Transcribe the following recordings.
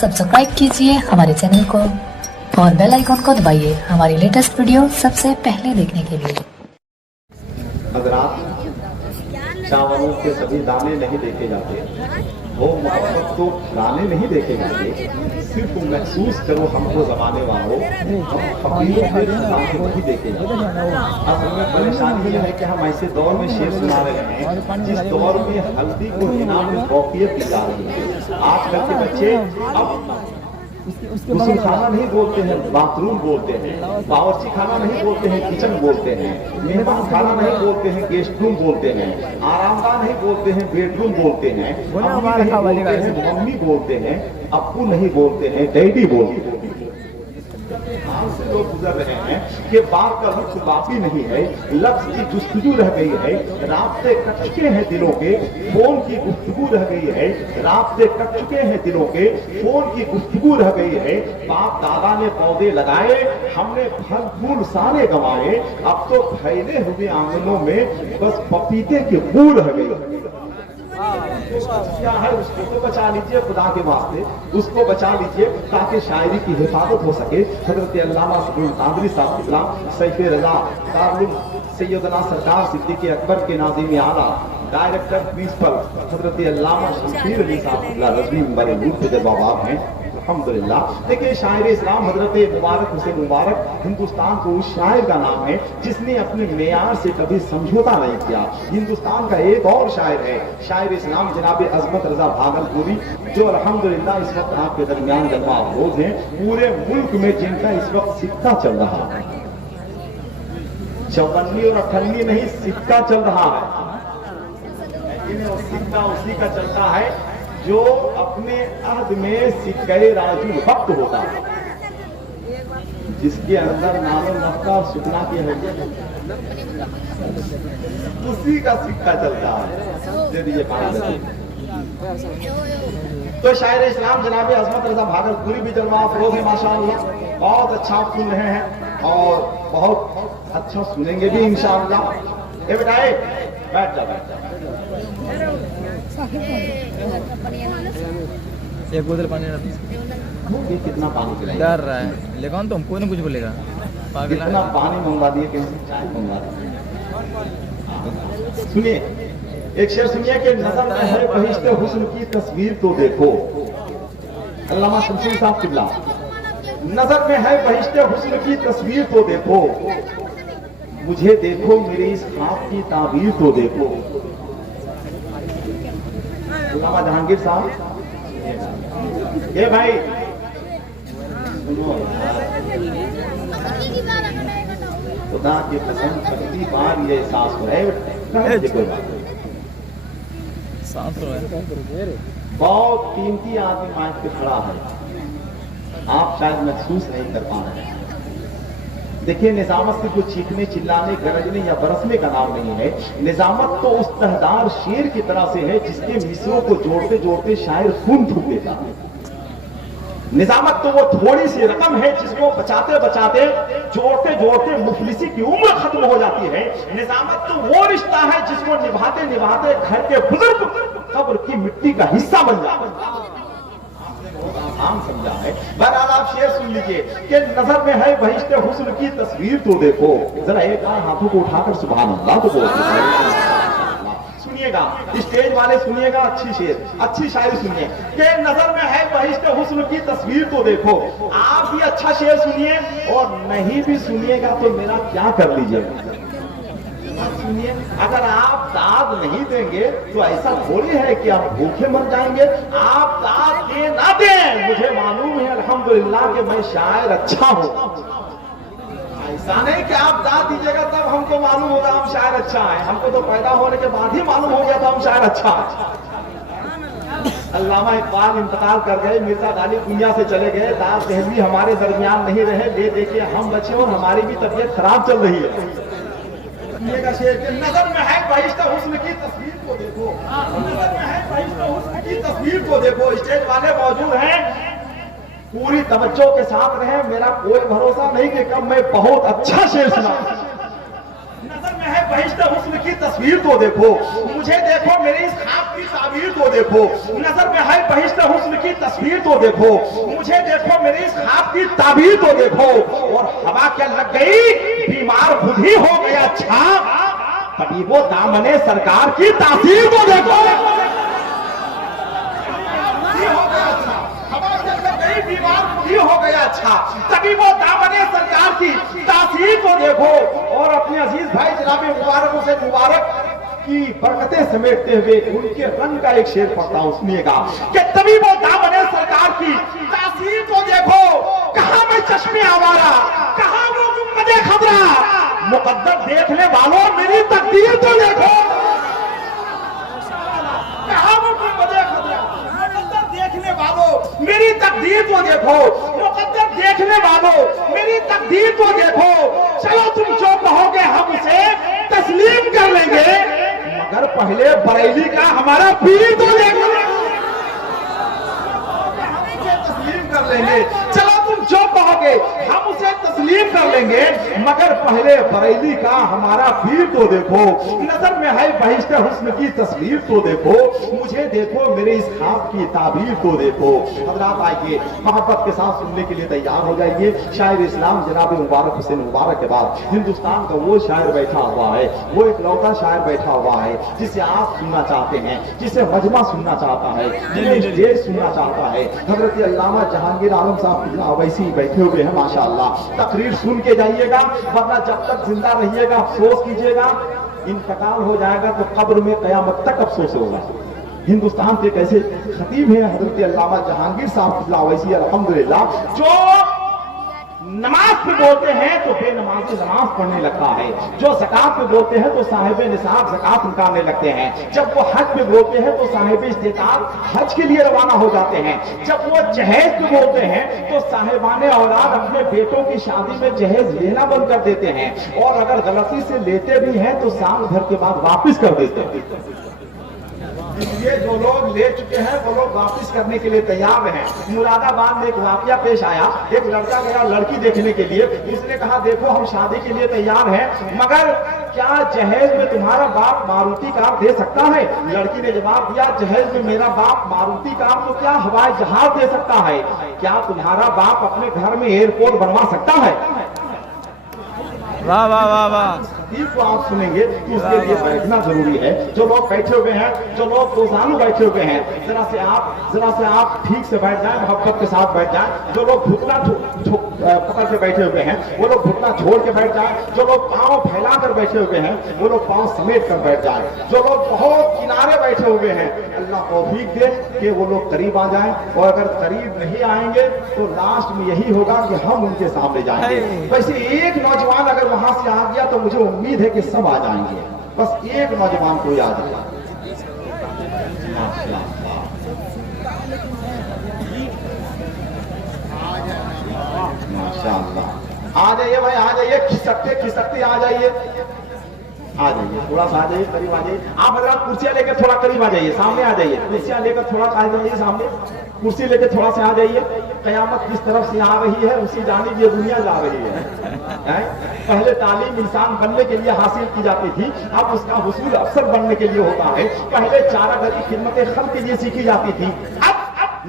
Subscribe कीजिए हमारे channel को और बेल आइकॉन को दबाइए हमारी लेटेस्ट वीडियो सबसे पहले देखने के लिए। हज़रात, चावलों के सभी दाने नहीं देखे जाते, वो मोहब्बत तो दाने नहीं देखे जाते। सिर्फ महसूस करो हमको जमाने वालों, हम फकीरों के दाने नहीं देखे जाते। असल में परेशानी यह है कि हम ऐसे दौर में शेर सुना रहे हैं जिस दौर में हल्दी को हिना में फौकियत दी जा रही है। आजकल के बच्चे अब गुस्ल खाना नहीं बोलते हैं, बाथरूम बोलते हैं, बावर्ची खाना नहीं बोलते हैं, किचन बोलते हैं, मेहमान खाना नहीं बोलते हैं, गेस्ट रूम बोलते हैं, आरामदाह नहीं बोलते हैं, बेडरूम बोलते हैं, अम्मी नहीं बोलते हैं, मम्मी बोलते हैं, अप्पू नहीं बोलते हैं, डैडी बोलते हैं। से लोग गुजर रहे हैं कि बात का लुत्फ बाकी नहीं है, लफ्ज की जुस्तजू रह गई है, राब्ते कट चुके हैं दिलों के, फोन की गुफ्तगू रह गई है, राब्ते कट चुके हैं दिलों के, फोन की गुफ्तगू रह गई है। बाप दादा ने पौधे लगाए, हमने फल फूल सारे गंवाए, अब तो फैले हुए आंगनों में बस पपीते की बू रह गई। क्या है, उसको तो बचा लीजिए, खुदा के वास्ते उसको बचा लीजिए ताकि शायरी की हिफाजत हो सके। हजरत अल्लामा कादरी साहब इस्लाम सैफ रजा दारुल सैयदना सरकार सिद्दीक़ अकबर के नाज़िम आला डायरेक्टर प्रिंसिपल हजरत अल्लामा शमशीर अली साहब रज़वी बड़े रूप के जवाब हैं अल्हम्दुलिल्लाह। देखिए, शायर इस्लाम हजरत मुबारक हुसैन मुबारक हिंदुस्तान को उस शायर का नाम है जिसने अपने मेयार से कभी समझौता नहीं किया। हिंदुस्तान का एक और शायर है, शायर इस्लाम जनाब अजमत रजा भागलपुरी, जो अल्हम्दुलिल्लाह इस वक्त आपके दरमियान जलवा अफरोज हैं। पूरे मुल्क में जिनका इस वक्त सिक्का चल रहा है, चौवन्नी और अठन्नी नहीं, सिक्का चल रहा है। सिक्का उसी का चलता है जो अपने अहद में सिक्के राजू वक्त होता है, जिसके अंदर नानो नफ्का और सुखना की हैसियत उसी का सिक्का चलता है। ये तो शायर इस्लाम जनाब अजमत रजा भागलपुरी भी जलवा अफरोज है माशाअल्लाह, बहुत अच्छा सुन रहे हैं और बहुत अच्छा सुनेंगे भी इंशाअल्लाह। ये बेटाए बैठ जा, बैठ जा। एक बोतल पानी कितना पानी पिलाइए? डर रहा है लेकिन तो हमको नहीं कुछ बोलेगा। कितना पानी मंगवा दिए, कैसे चाय मंगवा दिए। सुनिए एक शेर सुनिए कि नजर में है बहिश्ते हुस्न की तस्वीर तो देखो। अल्लामा शमशीर साहब किबला, नजर में है बहिश्ते हुस्न की तस्वीर तो देखो, मुझे देखो मेरे इस ख्वाब की ताबीर तो देखो। अल्लामा जहांगीर साहब, ये भाई खुदा की कसम पहली बार ये एहसास हो रहा है, कोई बात बहुत कीमती आदमी माइक पे खड़ा है, आप शायद महसूस नहीं कर पा रहे हैं। देखिए, निजामत सिर्फ चीखने चिल्लाने गरजने या बरसने का नाम नहीं है। निजामत तो उस तहदार शेर की तरह से है जिसके मिसरों को जोड़ते जोड़ते शायर खून थूक देता है। निजामत तो वो थोड़ी सी रकम है जिसको बचाते बचाते जोड़ते जोड़ते मुफलिसी की उम्र खत्म हो जाती है। निजामत तो वो रिश्ता है जिसको निभाते निभाते घर के बुजुर्ग कब्र की मिट्टी का हिस्सा बन जाते हैं। आसान समझा है। बहरहाल आप शेर सुन लीजिए कि नजर में है बहिश्ते हुस्न की तस्वीर तो देखो। जरा एक बार हाथों को उठाकर सुभान अल्लाह तो बोलो। सुनिएगा, स्टेज वाले सुनिएगा, अच्छी शायरी सुनिए कि नजर में है बहिश्ते हुस्न की तस्वीर तो देखो। आप भी अच्छा शेर सुनिए और नहीं भी सुनिएगा तो मेरा क्या कर लीजिएगा। सुनिए, अगर आप दाद नहीं देंगे तो ऐसा थोड़ी है कि आप भूखे मर जाएंगे। आप दाद दे ना दें, मुझे मालूम है अल्हम्दुलिल्लाह कि मैं शायर अच्छा हूं। ऐसा नहीं कि आप दाद दीजिएगा तब हमको मालूम होगा हम शायर अच्छा है, हमको तो पैदा होने के बाद ही मालूम हो गया था हम शायर अच्छा है। अल्लामा इकबाल इंतकाल कर गए, मिर्जा गालिब दुनिया से चले गए, दाद दहलवी हमारे दरमियान नहीं रहे, ले देखिए हम बचे और हमारी भी तबीयत खराब चल रही है। नजर में है बहिश्ते हुस्न की तस्वीर को देखो, नजर में है बहिश्ते हुस्न की तस्वीर को देखो। स्टेज वाले मौजूद हैं, पूरी तवज्जो के साथ रहे, मेरा कोई भरोसा नहीं कि कब मैं बहुत अच्छा शेर सुना। नजर में है बहिश्त हुस्न की तस्वीर तो देखो, मुझे देखो मेरी इस ख्वाब की ताबीर तो देखो, नजर में है बहिश्त हुस्न की तस्वीर तो देखो, मुझे देखो मेरी इस ख्वाब की ताबीर तो देखो, और हवा क्या लग गई बीमार खुद ही हो गया अच्छा, तबीबो दामने सरकार की तासीर तो देखो। बीमार खुद ही हो गया अच्छा, तबीबो दामने सरकार की तासीर को देखो। और अपने अजीज भाई जनाब मुबारक हुसैन मुबारक की बरकतें समेटते हुए उनके रंग का एक शेर पढ़ता हूं, सुनिएगा कि तबीबो दामने सरकार की तासीर को देखो, कहां मैं चश्मे आवारा, कहां वो गुंबदे खबरा, मुकद्दर देखने वालों मेरी तकदीर तो देखो, कहां वो गुंबदे खबरा, मुकद्दर देखने वालों मेरी तकदीर तो देखो, मुकद्दर देखने वालों मेरी तकदीर तो देखो, चलो तुम जो कहोगे हम उसे तस्लीम कर लेंगे, मगर पहले बरेली का हमारा पीर तो देखो, तस्लीम कर लेंगे, चलो तुम जो कहोगे हम उसे तस्लीम कर लेंगे, मगर पहले बरेली का हमारा पीर तो देखो, नजर में है बहिश्त हुस्न की तस्वीर तो देखो, मुझे देखो मेरे इस ख्वाब की ताबीर तो देखो। हज़रात आइए मोहब्बत के साथ सुनने के लिए तैयार हो जाइए। शायर इस्लाम जनाब मुबारक हुसैन मुबारक के बाद हिंदुस्तान का वो शायर बैठा हुआ है, वो इकलौता शायर बैठा हुआ है जिसे आप सुनना चाहते हैं, जिसे मजमा सुनना चाहता है, जिसे स्टेज सुनना चाहता है। हजरत अल्लामा जहांगीर आलम साहब वैसे ही बैठे हुए हैं माशाअल्लाह। तकरीर सुन के जाइएगा, वरना जब तक जिंदा रहिएगा अफसोस कीजिएगा, इंतकाल हो जाएगा तो कब्र में कयामत तक अफसोस होगा। हिंदुस्तान के कैसे खतीब हैं हजरत अल्लामा जहांगीर साहब वैसी अल्हम्दुलिल्लाह, जो नमाज पे बोलते हैं तो बेनमाजी नमाज पढ़ने लगता है, जो ज़कात पे बोलते हैं तो साहिब निसाब ज़कात निकालने लगते हैं, जब वो हज पे बोलते हैं तो साहिब इस्तेताब हज के लिए रवाना हो जाते हैं, जब वो जहेज पे बोलते हैं तो साहिबाने औलाद अपने बेटों की शादी में जहेज लेना बंद कर देते हैं, और अगर गलती से लेते भी हैं तो साल भर के बाद वापिस कर देते हैं। इसलिए जो लोग ले चुके हैं वो लोग वापिस करने के लिए तैयार हैं। मुरादाबाद में एक वाकया पेश आया, एक लड़का गया लड़की देखने के लिए, उसने कहा देखो हम शादी के लिए तैयार हैं, मगर क्या जहेज में तुम्हारा बाप मारुति कार दे सकता है? लड़की ने जवाब दिया जहेज में मेरा बाप मारुति कार तो क्या हवाई जहाज दे सकता है, क्या तुम्हारा बाप अपने घर में एयरपोर्ट बनवा सकता है? वाह वाह वाह वाह। को आप सुनेंगे कि उसके लिए बैठना जरूरी है। जो लोग बैठे हुए हैं, जो लोग रोजाना बैठे हुए हैं, जरा से आप ठीक से बैठ जाएं, मोहब्बत के साथ बैठ जाएं। जो लोग घुटना पकड़ के बैठे हुए हैं वो लोग घुटना छोड़ के बैठ जाएं, जो लोग पांव फैला कर बैठे हुए हैं वो लोग पांव समेट कर बैठ जाएं, जो लोग बहुत किनारे बैठे हुए हैं अल्लाह तौफीक दे कि वो लोग करीब आ जाएं, और अगर करीब नहीं आएंगे तो लास्ट में यही होगा कि हम उनके सामने जाएंगे। वैसे एक नौजवान अगर वहां से आ गया तो मुझे उम्मीद है कि सब आ जाएंगे, बस एक नौजवान कोई आ जाएगा। माशाअल्लाह, आ जाइए भाई, आ जाइए, खिसकते आ जाइए, थोड़ा सा आ जाइए, करीब आ जाइए। आप अगर कुर्सियां लेकर थोड़ा करीब आ जाइए, सामने आ जाइए, कुर्सियां लेकर थोड़ा आ जाइए सामने, कुर्सी लेकर थोड़ा सा आ जाइए। कयामत किस तरफ से आ रही है उसी जानिब ये दुनिया जा रही है। पहले तालीम इंसान बनने के लिए हासिल की जाती थी, अब उसका हुसूल अफसर बनने के लिए होता है। पहले चारागाह की खिदमत खल्क के लिए सीखी जाती थी, अब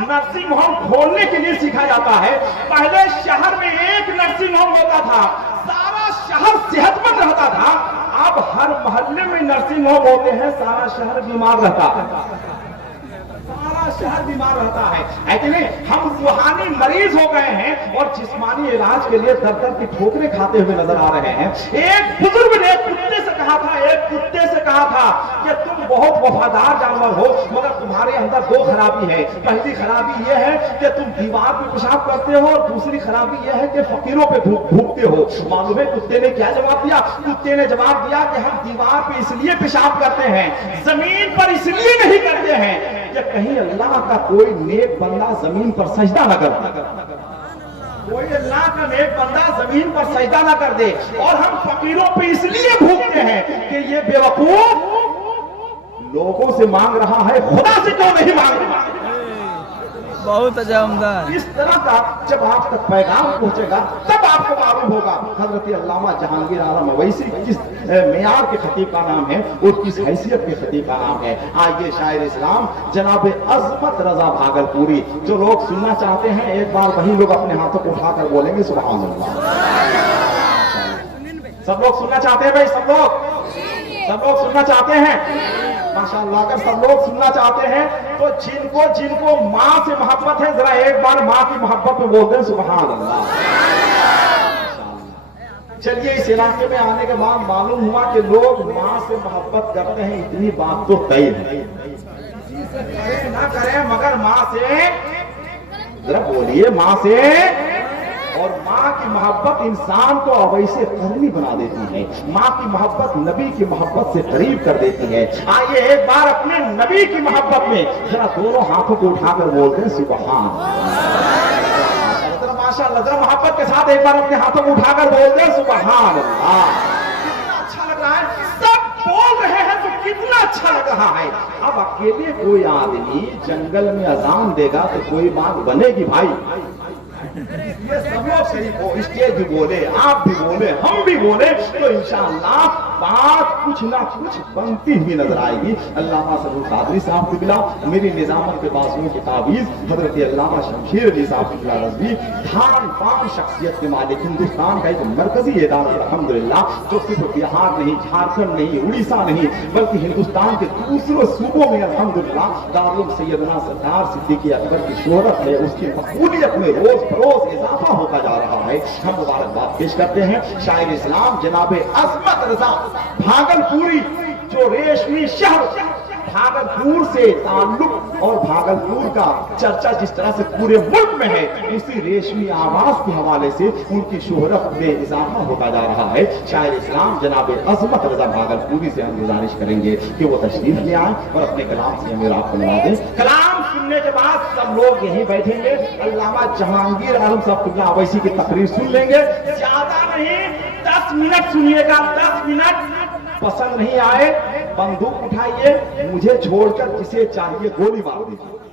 नर्सिंग होम खोलने के लिए सीखा जाता है। पहले शहर में एक नर्सिंग होम होता था, सारा शहर सेहतमंद रहता था, अब हर मोहल्ले में नर्सिंग होम होते हैं, सारा शहर बीमार रहता है, सारा शहर बीमार रहता है कि नहीं? हम रूहानी मरीज हो गए हैं और जिस्मानी इलाज के लिए दर दर की ठोकरें खाते हुए नजर आ रहे हैं। एक बुजुर्ग ने कुत्ते से कहा था कि तुम बहुत वफादार जानवर हो, मगर तुम्हारे अंदर दो खराबी है। पहली खराबी यह है कि तुम दीवार पे पेशाब करते हो, और दूसरी खराबी यह है कि फकीरों पे भूखते हो। मालूम है कुत्ते ने क्या जवाब दिया? कुत्ते ने जवाब दिया कि हम दीवार पे इसलिए पेशाब करते हैं, जमीन पर इसलिए नहीं करते हैं कि कहीं अल्लाह का कोई नेक बंदा जमीन पर सजदा न कर, कोई अल्लाह का नेक बंदा जमीन पर सजदा न कर दे। और हम फकीरों पे इसलिए भूखते हैं कि ये बेवकूफ लोगों से मांग रहा है, खुदा से क्यों नहीं मांग रहा? बहुत अजमदा। इस तरह का जब आप तक पैगाम पहुंचेगा तब आपको मालूम होगा हजरत अल्लामा जहांगीर आलम अवैसी किस मेयार के खतीब का नाम है और किस हैसियत के खतीब का नाम है। आइए शायर इस्लाम जनाब अजमत रजा भागलपुरी, जो लोग सुनना चाहते हैं एक बार वही लोग अपने हाथों को उठाकर बोलेंगे सुभान अल्लाह। सब लोग सुनना चाहते हैं भाई, सब लोग सुनना चाहते हैं माशाअल्लाह। अगर सब लोग सुनना चाहते हैं तो जिनको माँ से मोहब्बत है जरा एक बार माँ की मोहब्बत में बोलते हैं सुभान अल्लाह। चलिए इस इलाके में आने के बाद मालूम हुआ कि लोग माँ से मोहब्बत करते हैं, इतनी बात तो तय है। ना करें मगर माँ से, जरा बोलिए माँ से। और माँ की मोहब्बत इंसान को अवैसे कर्मी बना देती है, माँ की मोहब्बत नबी की मोहब्बत से करीब कर देती है। आइए एक बार अपने नबी की मोहब्बत में जरा दोनों हाथों को उठाकर बोलते हैं सुभान अल्लाह। माशाअल्लाह, जरा मोहब्बत के साथ एक बार अपने हाथों को उठाकर बोलते हैं सुभान अल्लाह। कितना अच्छा लग रहा है, सब बोल रहे हैं तो कितना अच्छा लग रहा है। अब अकेले कोई आदमी जंगल में अजान देगा तो कोई बात बनेगी भाई। ये सब लोग शरीफ हो, स्टेज भी बोले, आप भी बोले, हम भी बोले तो इंशाअल्लाह बात कुछ ना कुछ बनती हुई नजर आएगी। अल्लामा सरूर कादरी साहब की बिला मेरी निजामत के बाजुओं की तावीज हजरत अल्लामा शमशेर अली साहब की बिला रज़वी धान पान शख्सियत के मालिक, हिंदुस्तान का एक मरकजी इदारा अल्हम्दुलिल्लाह जो सिर्फ बिहार नहीं, झारखंड नहीं, उड़ीसा नहीं बल्कि हिंदुस्तान के दूसरे सूबों में अल्हम्दुलिल्लाह दारुल सैयदना सरदार सिद्दीकी अकबर की शोहरत है, उसकी मकबूलियत में रोज बरोज इजाफा होता जा रहा है। हम मुबारकबाद पेश करते हैं शायर इस्लाम जनाब अजमत रजा भागलपुरी, जो रेशमी शहर भागलपुर से ताल्लुक और भागलपुर का चर्चा जिस तरह से पूरे मुल्क में है, उसी रेशमी आवाज के हवाले से उनकी शोहरत में इजाफा होता जा रहा है। शायर इस्लाम जनाब अजमत रजा भागलपुरी से हम गुजारिश करेंगे कि वो तशरीफ ले आए और अपने कलाम से हमें आपको नवाजें। कलाम सुनने के बाद सब लोग यहीं बैठेंगे, अल्लामा जहांगीर आलम साहब अवैसी की तकरीर सुन लेंगे। ज्यादा नहीं 10 मिनट सुनिएगा, 10 मिनट। पसंद नहीं आए बंदूक उठाइए, मुझे छोड़कर जिसे चाहिए गोली मार दीजिए।